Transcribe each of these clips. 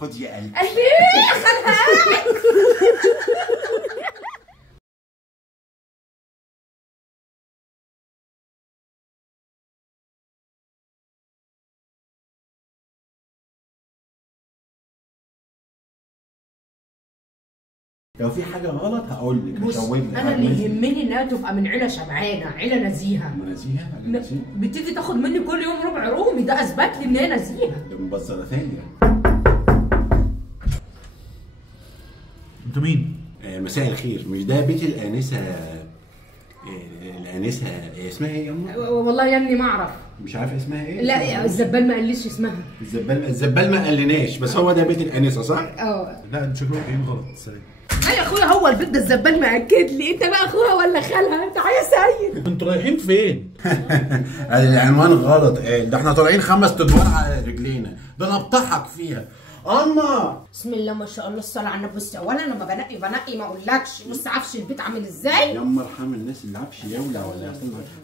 خد يا قلبي. قلبي ايه؟ خدها. لو في حاجة غلط هقول لك، هشاور لك. انا اللي يهمني انها تبقى من عيله شبعانه، عيله نزيهه. نزيهة؟ بتيجي تاخد مني كل يوم ربع رومي، ده اثبت لي ان هي نزيهه. ده مبصرة ثانية. انتوا مين؟ مساء الخير، مش ده بيت الآنسة؟ الآنسة اسمها ايه يا أمه؟ والله يا ابني ما اعرف. مش عارف اسمها ايه؟ لا الزبال ما قاليش اسمها. الزبال ما قالناش، بس هو ده بيت الآنسة صح؟ اه. لا انتوا شكلكم جايين غلط. سلام. لا يا اخويا، هو البيت ده الزبال مأكد لي. انت بقى اخوها ولا خالها؟ انت يا سيد. انتوا رايحين فين؟ العنوان غلط، ده احنا طالعين 5 ادوار على رجلينا، ده انا بضحك فيها. اما بسم الله ما شاء الله، الصلاه على النبي. بص اولا انا لما بنقي ما اقولكش. بص عفش البيت عامل ازاي. يما ارحم الناس اللي عفش يولع ولا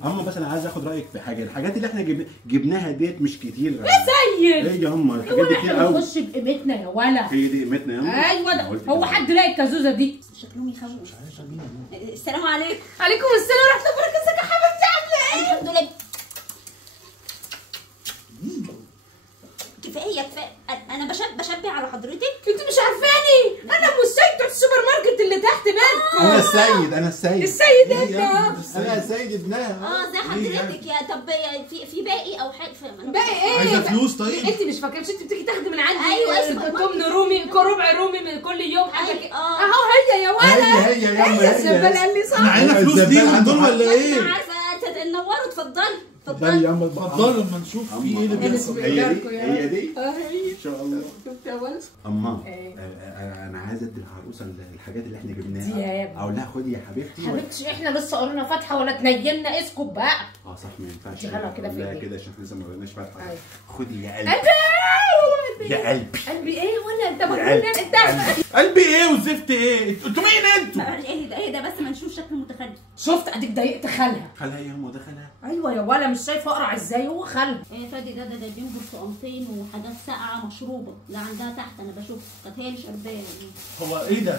اما بس انا عايز اخد رايك في حاجه. الحاجات اللي احنا جبناها ديت مش كتير يا سيد. ايه يا اما الحاجات دي كتير قوي. نخش بقيمتنا يا ولا. هي دي قيمتنا يا اما. ايوه ده هو حد لاقي الكازوزه دي؟ شكلهم يخوف. السلام عليكم. عليكم السلام ورحمه الله وبركاته. ازيك يا حبيبتي عامله ايه؟ الحمد لله. كفايه كفايه، انا بشبه على حضرتك. انت مش عارفاني؟ انا ام السيد بتاعت السوبر ماركت اللي تحت بيتكم. انا السيد السيد ابنها. انا السيد ابنها. زي حضرتك يا. طب في باقي او حاجه؟ باقي ايه؟ عايزه فلوس طيب؟ انت مش فاكره؟ مش انت بتيجي تاخدي من عندي ايوه تمن رومي ربع رومي من كل يوم حاجه كده؟ اهو هي يا ولا. هي يا اما هي الزبال قال لي صح. احنا عايزين فلوس ليهم دول ولا ايه؟ انا عارفه. نوروا. اتفضلي اتفضلي يا اما. اتفضلوا لما نشوف في ايه اللي بيحصل. هي دي ان شاء الله. شفت يا ولا؟ اما انا عايز ادي العروسه الحاجات اللي احنا جبناها. اقول لها خدي يا حبيبتي. حبيبتي احنا لسه قرينا فاتحه ولا تنيمنا. اسكت بقى. صح ما ينفعش. اديها لها كده في لا ايديك كده عشان لسه ما قريناش فاتحه. أيوة. خدي يا قلبي. قلبي يا قلبي. قلبي ايه ولا انت مجنون؟ انت قلبي ايه وزفت ايه؟ انتوا مين انتوا؟ ايه ده بس ما نشوف شكل متخلف. شفت اديك ضايقت خالها. خالها يا ام؟ ده خالها. ايوه يا ولا، مش شايفه اقرع ازاي؟ هو خالها. فادي ده جايبين برتقانتين وحاجات ساقعه مشروبه. لا عندها تحت انا بشوف. كانت هي اللي شربانه. هو ايه ده؟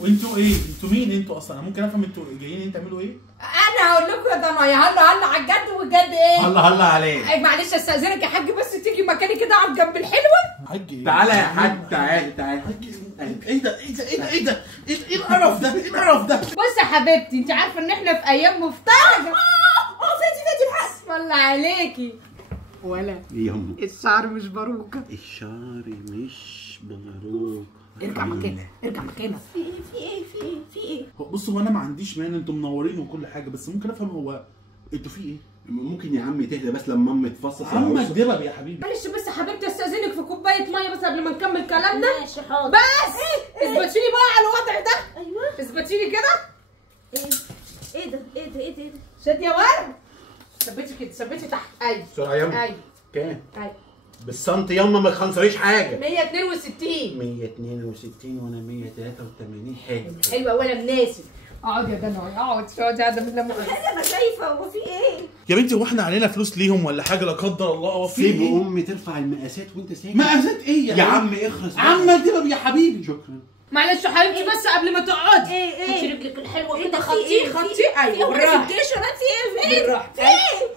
وانتوا ايه؟ انتوا مين انتوا اصلا؟ انا ممكن افهم انتوا جايين تعملوا ايه؟ انا هقول لكم يا ضنايا. هلا على الجد والجد ايه؟ هلا عليك. معلش استاذنك يا حاج، بس تيجي مكاني كده اقعد جنب الحلوه. حاج ايه؟ تعالى يا حاج. تعالى. ايه ده؟ ايه القرف ده؟ ايه القرف ده؟ بص يا حبيبتي، انت عارفه ان احنا في ايام مفترجه. فادي الحق. بسم الله عليكي. ولا ايه هم؟ الشعر مش باروكه. الشعر مش باروكه. ارجع مكانك. ارجع مكانك. في ايه؟ بصوا هو انا ما عنديش مانع، انتوا منورين وكل حاجه، بس ممكن افهم هو انتوا في ايه؟ ممكن يا عم تهدى بس لما امي تفصص عمك دبب يا حبيبي. معلش بس يا حبيبتي استاذنك في كوبايه ميه بس قبل ما نكمل كلامنا. ماشي حاضر. بس اثبتي لي بقى على الوضع ده. ايوه. اثبتي لي كده. ايه ده؟ شد يا ورد. ثبتي كده، ثبتي تحت. ايوه بسرعه يا امي. ايوه كام؟ ايوه بالسنتي ياما ما تخنصريش حاجه. 162. 162 وانا 183. حلو. حلوه ولا مناسب. اقعد يا دنيا اقعد. اقعد يا دنيا. انا شايفه. هو في ايه؟ يا بنتي هو احنا علينا فلوس ليهم ولا حاجه؟ لا قدر الله. هو في سيب ايه؟ امي ترفع المقاسات وانت ساكت. مقاسات ايه يا عم اخرس. عمك دبب يا حبيبي. شكرا. معلش يا حبيبتي بس قبل ما تقعدي. ايه؟ هاتي رجلك الحلوه ايه كده. ده؟ خطي. ايوه في بالراحه. الجيش ولا في ايه؟ بالراحه. في ايه؟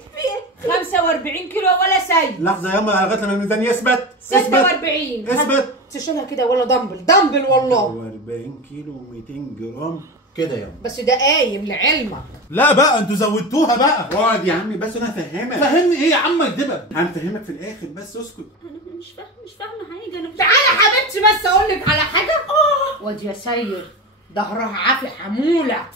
45 كيلو ولا سيد. لحظه ياما لغايه لما الميزان يثبت. 46. اثبت. تشيلها كده ولا دمبل والله. 40 كيلو و200 جرام كده ياما. بس ده قايم لعلمك. لا بقى انتوا زودتوها بقى. اقعد يا عمي بس انا هفهمك. فهمني ايه يا عمك دبب؟ هنفهمك في الاخر بس اسكت. انا مش فاهمه حاجه. انا تعالى يا حبيبتي بس اقول لك على حاجه. واد يا سيد ظهرها عافي حموله.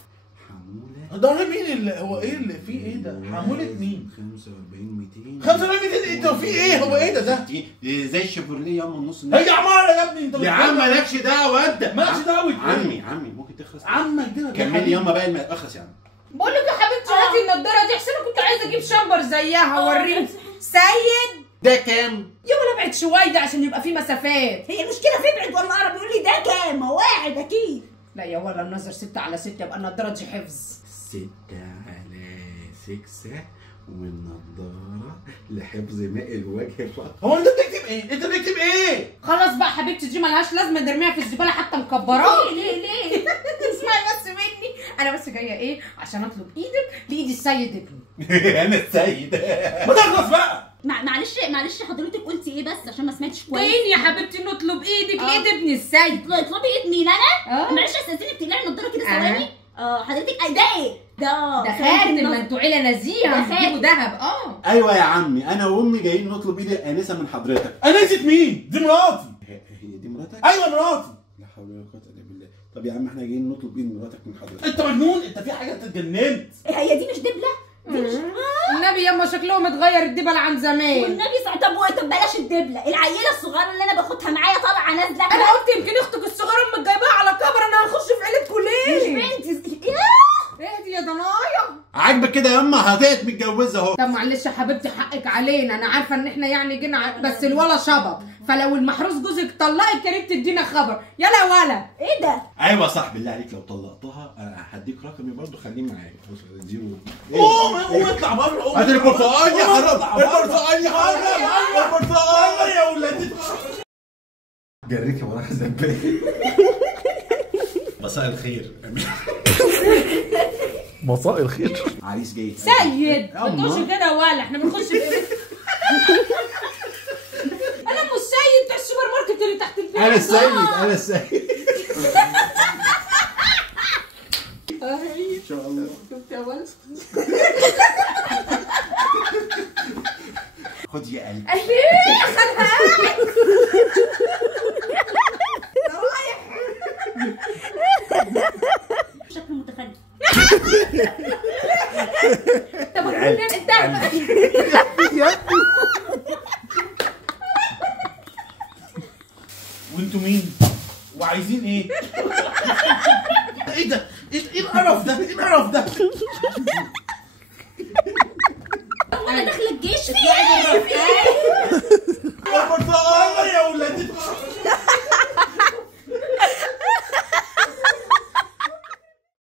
ده مين اللي هو ايه اللي فيه ايه ده؟ حمولة مين؟ 45 200. 45 200 انت في ايه؟ هو ايه ده؟ زي الشيفروليه ياما النص. هي عماره يا ابني انت. يا عم مالكش دعوه انت. مالكش دعوه. عمي ممكن تخلص. عمك ده كملي ياما بقى اخلص يا عم. بقول لك يا حبيبتي هاتي النضاره دي. احسن كنت عايزه اجيب شامبر زيها اوريك. سيد ده كام؟ يا ولا ابعد شويه ده عشان يبقى في مسافات. هي المشكله في ابعد ولا اقرب؟ يقول لي ده كام؟ هو واحد اكيد. لا يا ولا النظر 6 على 6 يبقى النضاره دي حفظ. 6 على 6 والنضاره لحفظ ماء الوجه فقط. هو انت بتكتب ايه؟ انت بتكتب ايه؟ خلاص بقى حبيبتي دي ملهاش لازمه، نرميها في الزباله حتى مكبراه. ليه؟ اسمعي بس مني، انا بس جايه ايه عشان اطلب ايدك لايد السيد ابني. انا السيد. ما تخلص بقى. معلش حضرتك قلتي ايه بس عشان ما سمعتش كويس. جايين يا حبيبتي نطلب ايدك لايد ابني السيد. اطلبي ايد مين انا؟ اه معلش استاذنك تقلعي النضاره كده ثواني. حضرتك ده ايه؟ ده خاتم، ما انتوا عيله نزيهه ده هتجيبوا دهب. ايوه يا عمي، انا وامي جايين نطلب ايد الانسه من حضرتك. انسة مين؟ دي مراتي. هي دي مراتك؟ ايوه مراتي. لا حول ولا قوه الا بالله. طب يا عم احنا جايين نطلب ايد مراتك من حضرتك. انت مجنون؟ انت في حاجه؟ انت اتجننت. هي دي مش دبله؟ دي مش النبي ياما شكلهم اتغير الدبل عن زمان. والنبي طب بلاش الدبله، العيله الصغيره اللي انا باخدها معايا طالعه نازله. انا قلت يمكن اختك الصغيره امك جايباها على كبر، انا هخش في عيلتكوا ليه؟ مش بنتي. اهدي يا ضنايا. عاجبك كده يا اما؟ هتقت متجوزه اهو. طب معلش يا حبيبتي حقك علينا، انا عارفه ان احنا يعني جينا بس الولا شبط، فلو المحروس جوزك طلقك يا ريت تدينا خبر. يلا ولا ايه ده؟ ايوه صح، بالله عليك لو طلقتها انا هديك رقمي برضه، خليه معايا. بص اديله. قوم اطلع بره. هات البرتقال يا حرام، البرتقال يا حرام، البرتقال يا ولاد. جريك وراها زبالة. مساء الخير. مساء الخير. عريس جاي. سيد ما تقولش كده ولا احنا بنخش في ايه؟ انا ام السيد بتاع السوبر ماركت اللي تحت البيت. انا السيد، انا السيد. ان شاء الله. شفت يا ولد؟ خد يا قلبي. ليه خدها؟ شكله متخلف. طب انت وانتوا مين؟ وعايزين ايه؟ ايه ده؟ ايه القرف ده؟ ايه القرف ده؟ انا داخله الجيش في ايه؟ البرتقال يا ولاد.